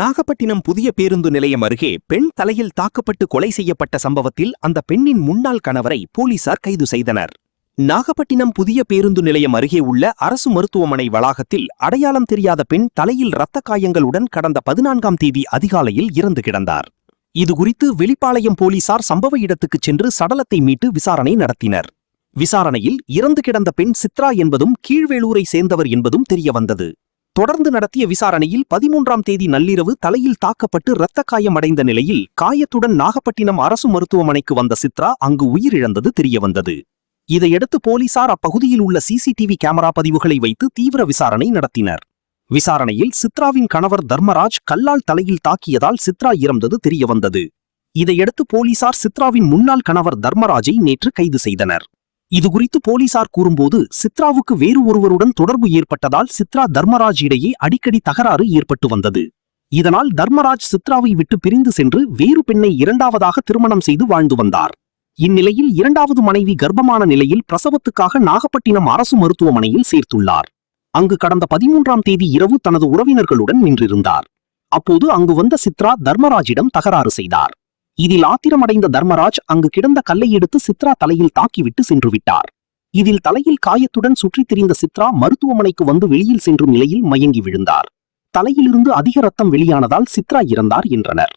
நாகப்பட்டினம் புதிய பேருந்து நிலையம் அருகே பெண் தலையில் தாக்கப்பட்டு கொலை செய்யப்பட்ட சம்பவத்தில் அந்த பெண்ணின் முன்னாள் கணவரை போலீசார் கைது செய்தனர். நாகப்பட்டினம் புதிய பேருந்து நிலையம் அருகே உள்ள அரசு மருத்துவமனை வளாகத்தில் அடையாளம் தெரியாத பெண் தலையில் இரத்த காயங்களுடன் கடந்த 14ஆம் தேதி அதிகாலையில் இறந்து கிடந்தார். இதுகுறித்து வெளிப்பாளையம் போலீசார் சம்பவ இடத்துக்குச் சென்று சடலத்தை மீட்டு விசாரணை நடத்தினர். விசாரணையில் இறந்து கிடந்த பெண் சித்ரா என்பதும் கீழ்வேளூரை சேர்ந்தவர் என்பதும் தெரியவந்தது. தொடர்ந்து நடத்திய விசாரணையில் 13ஆம் தேதி நள்ளிரவு தலையில் தாக்கப்பட்டு இரத்த காயம் அடைந்த நிலையில் காயத்துடன் நாகப்பட்டினம் அரசு மருத்துவமனைக்கு வந்த சித்ரா அங்கு உயிரிழந்தது தெரியவந்தது. இதையடுத்து போலீசார் அப்பகுதியில் உள்ள சிசிடிவி கேமரா பதிவுகளை வைத்து தீவிர விசாரணை நடத்தினர். விசாரணையில் சித்ராவின் கணவர் தர்மராஜ் கல்லால் தலையில் தாக்கியதால் சித்ரா இறந்தது தெரியவந்தது. இதையடுத்து போலீசார் சித்ராவின் முன்னாள் கணவர் தர்மராஜை நேற்று கைது செய்தனர். இதுகுறித்து போலீசார் கூறும்போது, சித்ராவுக்கு வேறு ஒருவருடன் தொடர்பு ஏற்பட்டதால் சித்ரா தர்மராஜ் இடையே அடிக்கடி தகராறு ஏற்பட்டு வந்தது. இதனால் தர்மராஜ் சித்ராவை விட்டு பிரிந்து சென்று வேறு பெண்ணை இரண்டாவதாக திருமணம் செய்து வாழ்ந்து வந்தார். இந்நிலையில் இரண்டாவது மனைவி கர்ப்பமான நிலையில் பிரசவத்துக்காக நாகப்பட்டினம் அரசு மருத்துவமனையில் சேர்த்துள்ளார். அங்கு கடந்த 13ஆம் தேதி இரவு தனது உறவினர்களுடன் நின்றிருந்தார். அப்போது அங்கு வந்த சித்ரா தர்மராஜிடம் தகராறு செய்தார். இதில் ஆத்திரமடைந்த தர்மராஜ் அங்கு கிடந்த கல்லை எடுத்து சித்ரா தலையில் தாக்கிவிட்டு சென்று விட்டார். இதில் தலையில் காயத்துடன் சுற்றித் திரிந்த சித்ரா மருத்துவமனைக்கு வந்து வெளியில் சென்றும் நிலையில் மயங்கி விழுந்தார். தலையிலிருந்து அதிக ரத்தம் வெளியானதால் சித்ரா இறந்தார் என்றனர்.